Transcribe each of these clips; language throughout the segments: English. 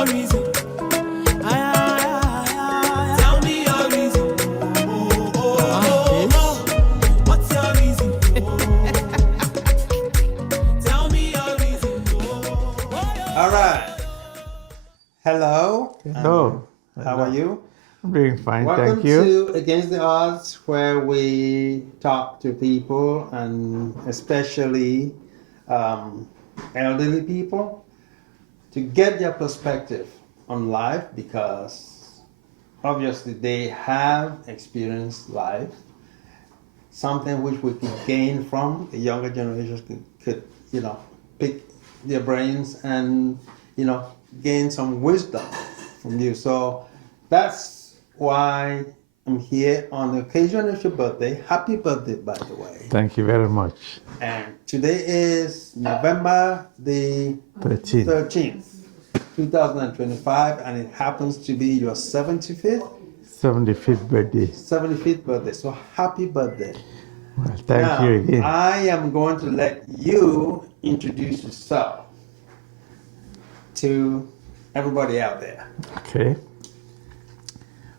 your reason. Tell me your reason. What's your reason? Tell me your reason. All right. Hello. Hello. How are you? I'm doing fine, Welcome thank you. to Against the Odds, where we talk to people and especially elderly people to get their perspective on life, because obviously they have experienced life, something which we could gain from. The younger generations could pick their brains and gain some wisdom from you. So that's why I'm here on the occasion of your birthday. Happy birthday, by the way. Thank you very much. And today is November the 13th, 2025, and it happens to be your 75th 75th birthday. 75th birthday. So happy birthday. Well, thank Now, you again. I am going to let you introduce yourself to everybody out there. Okay.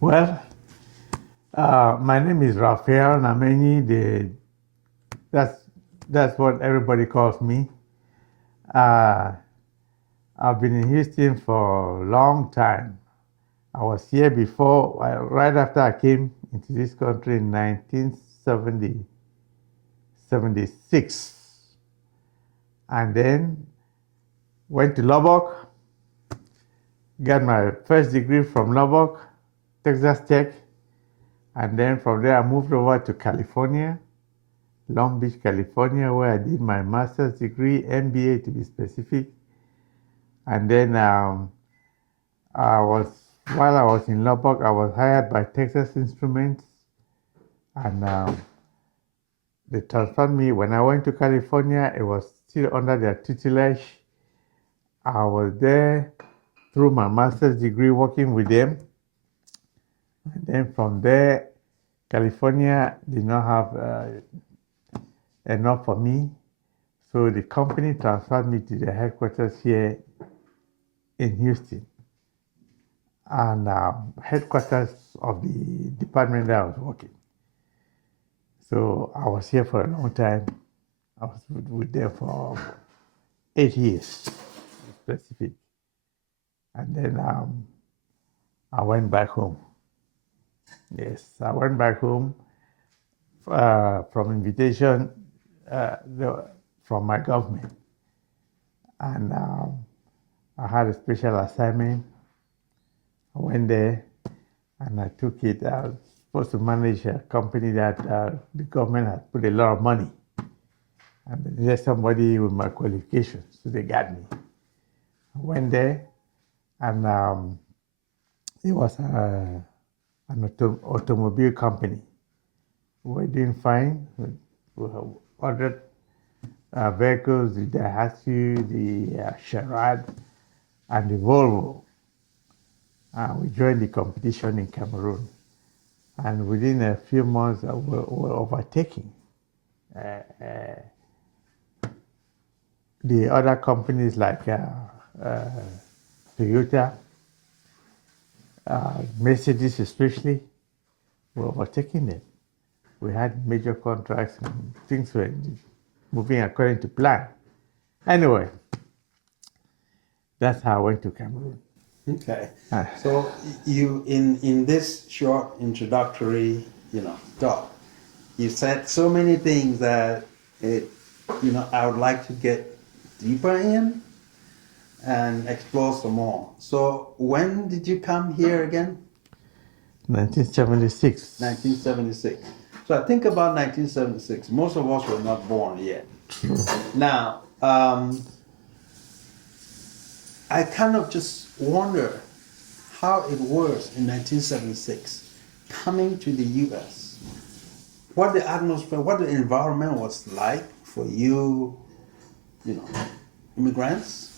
Well, my name is Raphael Nangmenyi. That's what everybody calls me. I've been in Houston for a long time. I was here before, right after I came into this country in 1976. And then went to Lubbock, got my first degree from Lubbock, Texas Tech. And then from there, I moved over to California, Long Beach, California, where I did my master's degree, MBA to be specific. And then while I was in Lubbock, I was hired by Texas Instruments, and they transferred me. When I went to California, it was still under their tutelage. I was there through my master's degree working with them. And then from there, California did not have enough for me. So the company transferred me to the headquarters here in Houston, and headquarters of the department that I was working. So I was here for a long time. I was with them for 8 years, specific. And then I went back home. Yes, I went back home from invitation from my government. And I had a special assignment. I went there and I took it. I was supposed to manage a company that the government had put a lot of money. And they needed somebody with my qualifications, so they got me. I went there, and it was an automobile company. We were doing fine. We ordered vehicles, the Daihatsu, the Charade, and the Volvo. We joined the competition in Cameroon. And within a few months, we were overtaking the other companies like Toyota, Mercedes especially. We were overtaking them. We had major contracts and things were moving according to plan. Anyway, that's how I went to Cameroon. Okay. So you in this short introductory, talk, you said so many things that I would like to get deeper in and explore some more. So when did you come here again? 1976. 1976. So I think about 1976. Most of us were not born yet. True. Now, I kind of just wonder how it was in 1976 coming to the U.S. What the atmosphere, what the environment was like for you, immigrants,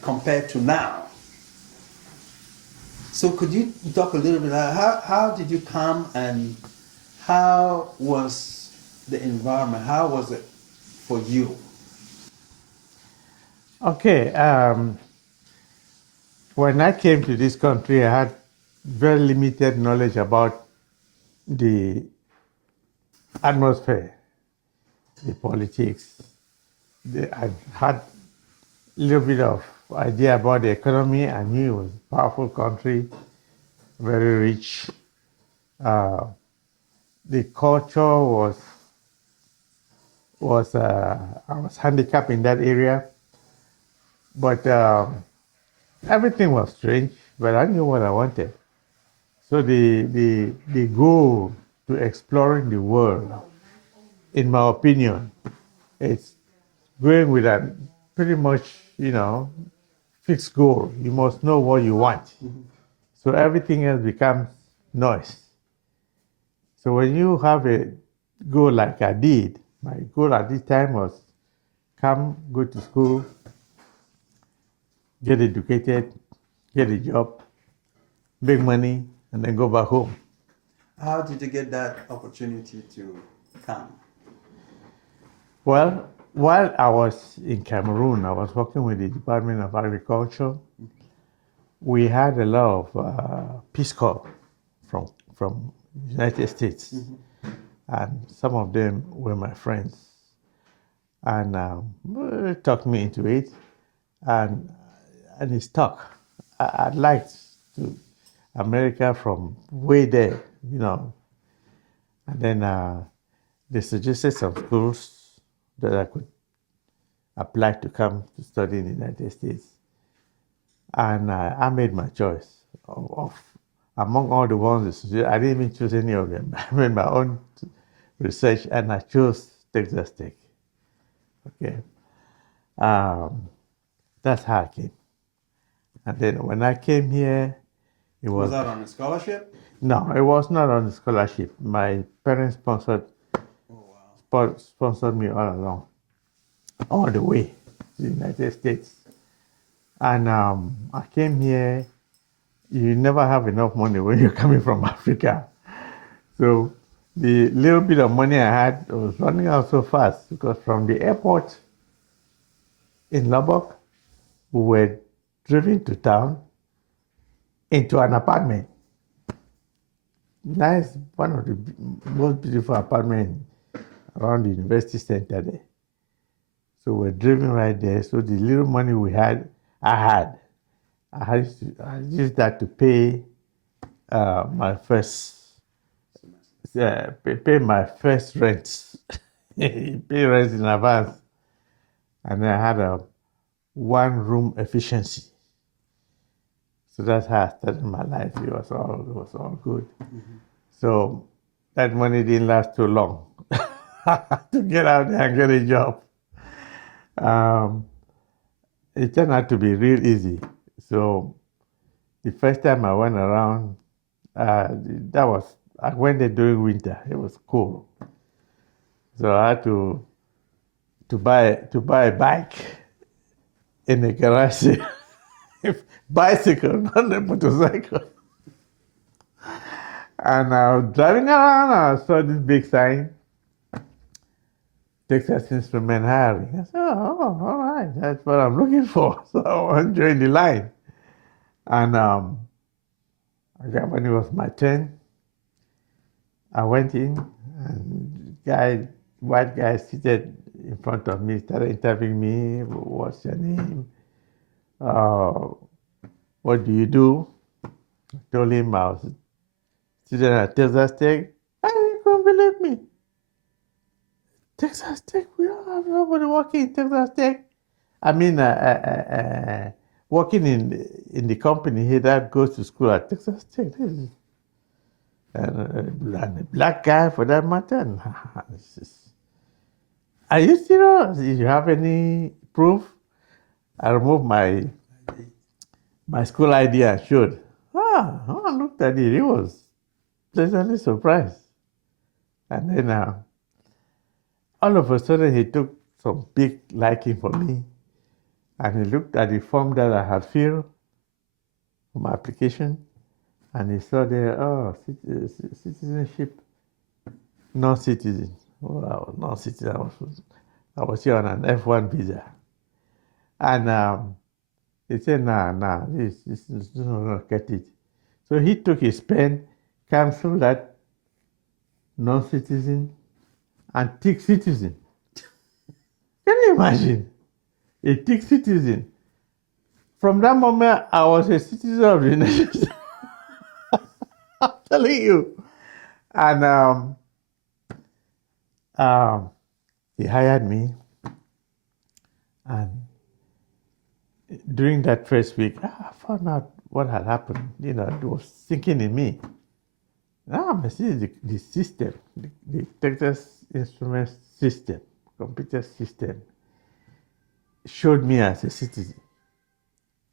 compared to now. So could you talk a little bit about how did you come and how was the environment? How was it for you? Okay. when I came to this country, I had very limited knowledge about the atmosphere, the politics. I had a little bit of idea about the economy. I knew it was a powerful country, very rich. Uh, the culture was I was handicapped in that area, but everything was strange. But I knew what I wanted. So the goal to exploring the world, in my opinion, is going with a pretty much, fixed goal. You must know what you want. So everything else becomes noise. So when you have a goal like I did, my goal at this time was come, go to school, get educated, get a job, make money, and then go back home. How did you get that opportunity to come? Well, while I was in Cameroon, I was working with the Department of Agriculture. We had a lot of Peace Corps from United States, and some of them were my friends, and talked me into it, and it stuck. I liked to America from way there, and then they suggested some schools that I could apply to come to study in the United States. And I made my choice of among all the ones. I didn't even choose any of them. I made my own research, and I chose Texas Tech. Okay, that's how I came. And then when I came here, it Was was that on a scholarship? no, it was not on the scholarship. My parents sponsored sponsored me all along, all the way to the United States. And I came here. You never have enough money when you're coming from Africa. So the little bit of money I had was running out so fast because from the airport in Lubbock, we were driven to town into an apartment. Nice, one of the most beautiful apartments around the university center there. So we're driven right there. So the little money I used that to pay my first pay my first rent. Pay rent in advance, and then I had a one-room efficiency. So that's how I started my life. It was all good. So that money didn't last too long to get out there and get a job. It turned out to be real easy. So the first time I went around, I went there during winter. It was cool. So I had to buy a bike in the garage. Bicycle, not a motorcycle. And I was driving around, I saw this big sign, Texas Instrument Hiring. I said, oh, all right, that's what I'm looking for. So I joined the line. And when it was my turn, I went in, and white guy seated in front of me, started interviewing me. What's your name? What do you do? I told him I was a student at Texas Tech. I didn't couldn't believe me. Texas Tech, we don't have nobody working in Texas Tech. I mean, working in the company here that goes to school at Texas Tech. And a black guy for that matter. Are you serious? If you have any proof, I removed my school ID and showed. I looked at it. He was pleasantly surprised. And then all of a sudden, he took some big liking for me. And he looked at the form that I had filled for my application. And he saw there, citizenship, non-citizen. Well, I was non-citizen. I was here on an F1 visa. And He said, nah, this is not going to get it. So he took his pen, canceled that non-citizen, and tick citizen. Can you imagine? A tick citizen. From that moment, I was a citizen of the United States. I'm telling you. And he hired me. And during that first week, I found out what had happened. It was sinking in me. I see the system, the Texas Instruments system, computer system, showed me as a citizen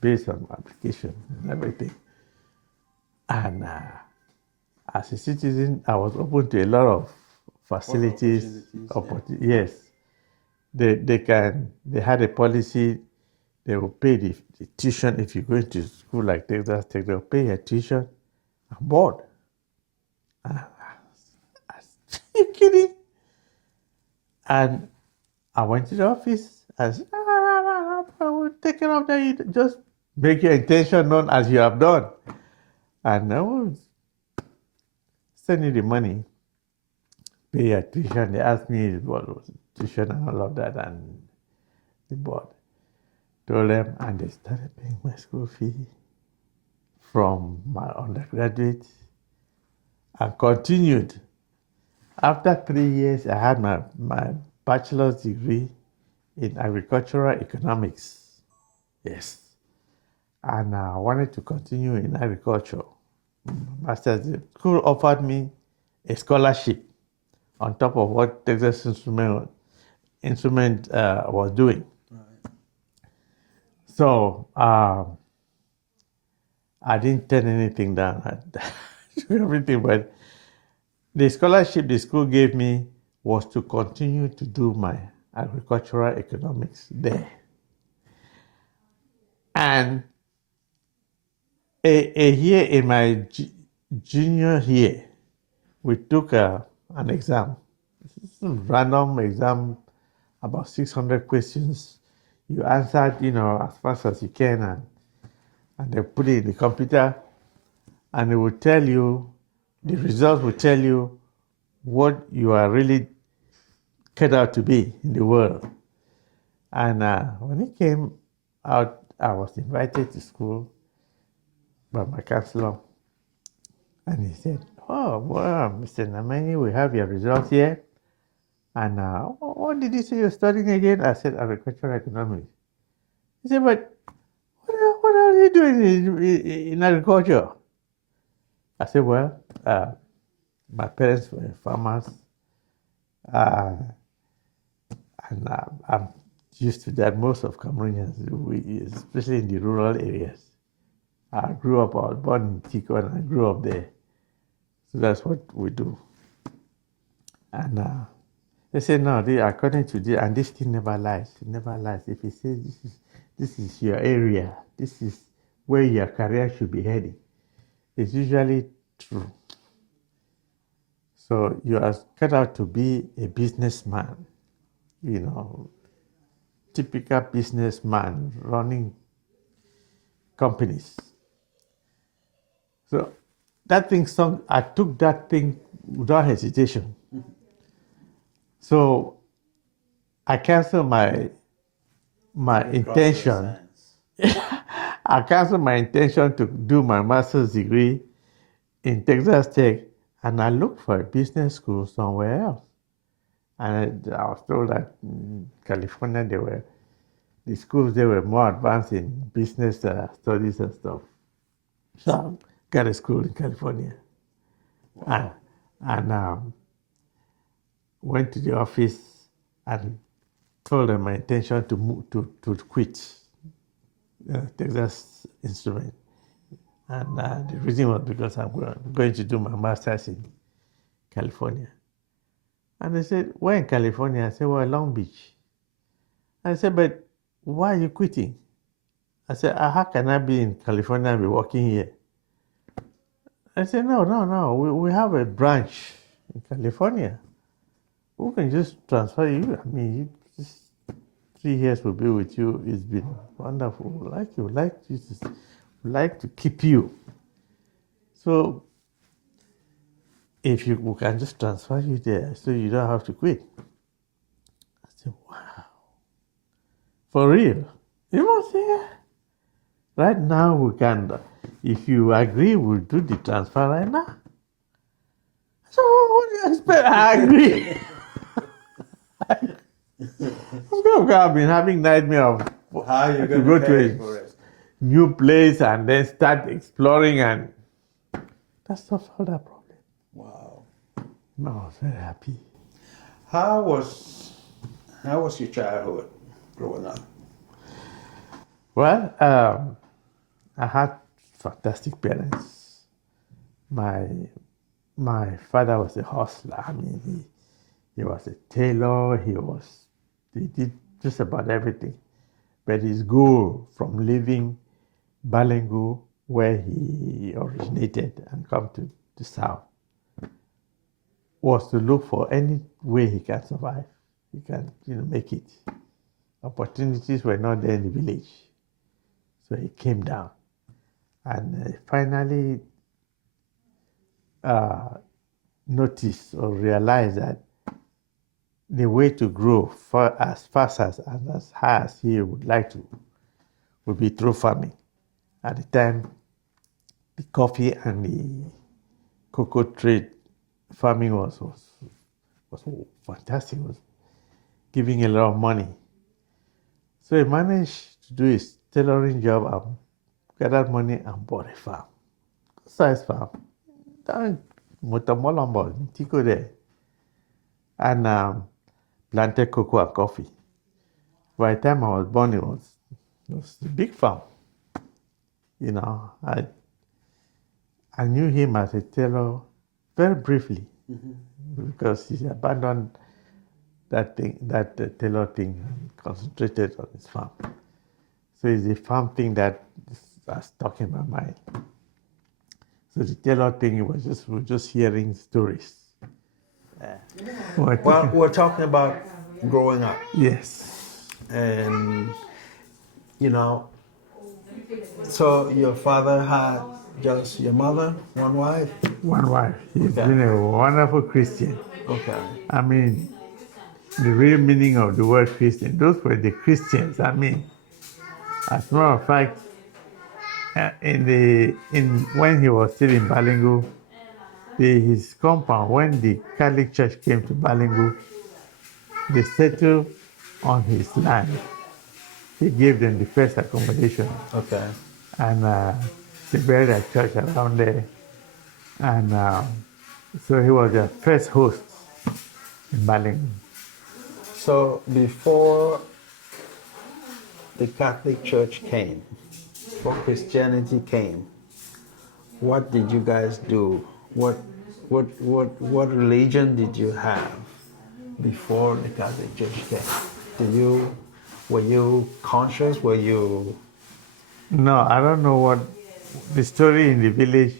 based on my application and everything. And as a citizen, I was open to a lot of facilities. Yes, they had a policy. They will pay the tuition if you go into school like Texas Tech. They'll pay your tuition and board. Are you kidding? And I went to the office. I said, I will take care of that. You just make your intention known as you have done. And I will send you the money, pay your tuition. They asked me what was tuition and all of that. And the board told them, and they started paying my school fee from my undergraduate and continued. After 3 years, I had my bachelor's degree in agricultural economics. Yes. And I wanted to continue in agriculture. Master's, the school offered me a scholarship on top of what Texas Instrument was doing. Right. So I didn't turn anything down. I did everything, but the scholarship the school gave me was to continue to do my agricultural economics there. And a year in my junior year, we took an exam. It's a random exam, about 600 questions. You answered, as fast as you can, and they put it in the computer, and it will tell you, the results will tell you what you are really cut out to be in the world. And when it came out, I was invited to school by my counselor. And he said, oh, well, Mr. Nangmenyi, we have your results here. And what did you say you're studying again? I said, agricultural economics. He said, but what are you doing in agriculture? I said, well, my parents were farmers. And I'm used to that. Most of Cameroonians, especially in the rural areas. I grew up, I was born in Tico, and I grew up there. So that's what we do. And they said, no, according to this, and this thing never lies. It never lies. If it says this is your area, this is where your career should be heading, it's usually true. So you are cut out to be a businessman, typical businessman running companies. So that thing I took that thing without hesitation. Mm-hmm. So I canceled my intention. I canceled my intention to do my master's degree in Texas Tech, and I looked for a business school somewhere else. And I was told that in California, the schools were more advanced in business studies and stuff. So I got a school in California. Wow. And went to the office and told them my intention to move, to quit Texas Instrument. And the reason was because I'm going to do my master's in California. And they said, where in California? I said, well, Long Beach. And I said, but why are you quitting? I said, how can I be in California and be working here? I said, no. We have a branch in California. We can just transfer you. I mean, you just 3 years will be with you. It's been wonderful. Like to keep you. So if we can just transfer you there so you don't have to quit. I said, wow. For real? You must say, right now we can, if you agree, we'll do the transfer right now. So what do you expect? I agree. I've been having nightmare of How you to going go to to pay a for it? new place and then start exploring, and that solved all that problem. Wow. I was very happy. How was your childhood growing up? Well, I had fantastic parents. My father was a hustler. I mean, he was a tailor. He did just about everything. But his goal from leaving Balengu, where he originated, and come to the south, was to look for any way he can survive. He can, make it. Opportunities were not there in the village, so he came down, and finally noticed or realized that the way to grow as fast as and as high as he would like to would be through farming. At the time, the coffee and the cocoa trade farming was fantastic. It was giving a lot of money. So he managed to do his tailoring job and gathered money and bought a farm. Good size farm. Down Motamolombo, Tico there. And planted cocoa and coffee. By the time I was born, it was a big farm. I knew him as a tailor very briefly because he abandoned that tailor thing and concentrated on his farm. So it's a farm thing that was stuck in my mind. So the tailor thing we're just hearing stories. Well, we're talking about growing up, Yes. and so your father had just your mother, one wife. One wife. He's Okay. been a wonderful Christian. Okay. I mean, the real meaning of the word Christian, those were the Christians. I mean, as a matter of fact, when he was still in Balingu, his compound, when the Catholic Church came to Balingu, they settled on his land. He gave them the first accommodation. Okay. And they built a church around there. And so he was their first host in Balingu. So before the Catholic Church came, before Christianity came, what did you guys do? What religion did you have before the Catholic Church came? Were you conscious? Were you? No, I don't know what the story in the village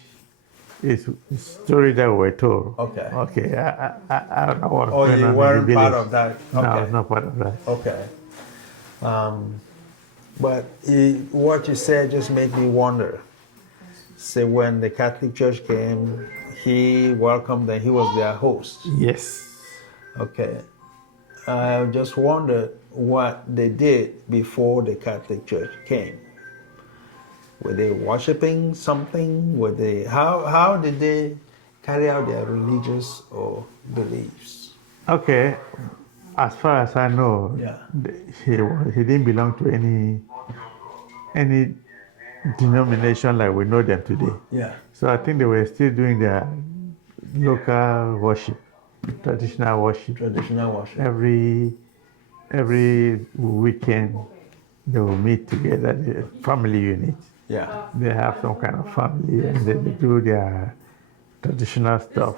is. The story that we were told. Okay. Okay, I don't know what. Oh, you weren't part of that. No, I Okay. was not part of that. Okay. But what you said just made me wonder. Say when the Catholic Church came, he welcomed them. He was their host. Yes. Okay. I just wondered what they did before the Catholic Church came. Were they worshiping something? How did they carry out their religious or beliefs? Okay. As far as I know, Yeah. he didn't belong to any denomination like we know them today. Yeah. So I think they were still doing their local worship, traditional worship. Traditional worship. Every weekend they will meet together, the family unit. Yeah. They have some kind of family and they do their traditional stuff.